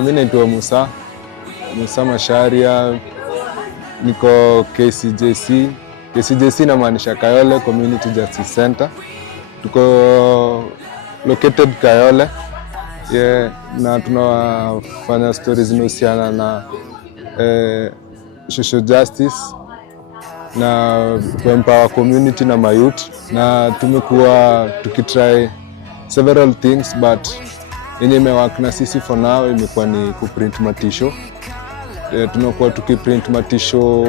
Mimi naitwa Musa Masharia, niko KCJC. KCJC inamaanisha Kayole Community Justice Center. Tuko located Kayole. Na tunafanya stories zinahusiana na social justice na kuempower community na mayouth, na tumekuwa tukitry several things but yenye imework na sisi for now imekuwa ni kuprint matisho. Tunakuwa tukiprint matisho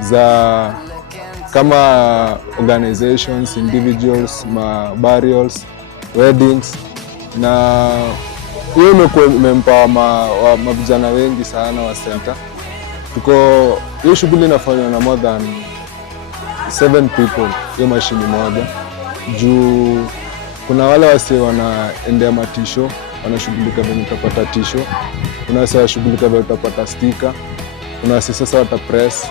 za kama organizations, individuals, burials, weddings, na hiyo imempa mavijana wengi sana wa center. Hiyo shughuli inafanywa na more than 7 people, hiyo mashini moja. Juu kuna wale wase wanaendea matisho, wanashughulika venye utapata tisho. Kuna wase washughulika venye utapata sticker. Kuna wase sasa watapress.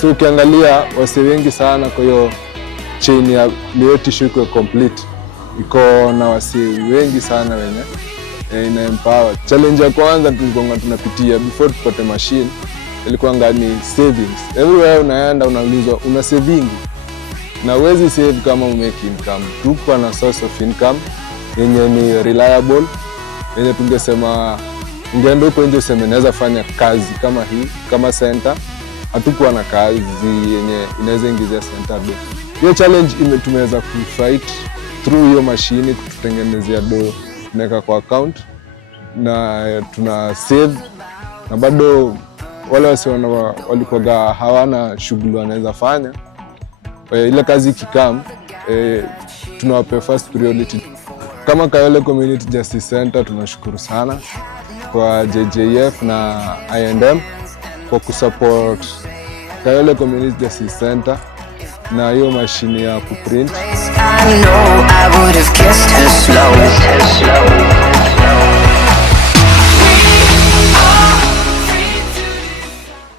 So ukiangalia wase wengi sana, kwa hiyo chain ya hiyo tisho iko complete. Iko na wase wengi sana wenye ina empower. Challenge ya kwanza tulikuwa tunapitia before tupate machine ilikuwa ngani savings. Everywhere unaenda unaulizwa una saving, na uwezi save kama umake income. Tuko na source of income yenye ni reliable, yenye tungesema ungeenda huko nje useme naweza fanya kazi kama hii, kama center. Hatukuwa na kazi yenye inaweza ingizia center do. Hiyo challenge tumeweza kufight through hiyo mashini, kututengenezea do, tunaweka kwa account na tuna save. Na bado wale wasi walikuwa hawana shughuli wanaweza fanya, ile kazi ikikam tunawapea first priority. Kama Kayole Community Justice Center tunashukuru sana kwa JJF na I&M kwa kusupport Kayole Community Justice Center na hiyo mashini ya kuprint.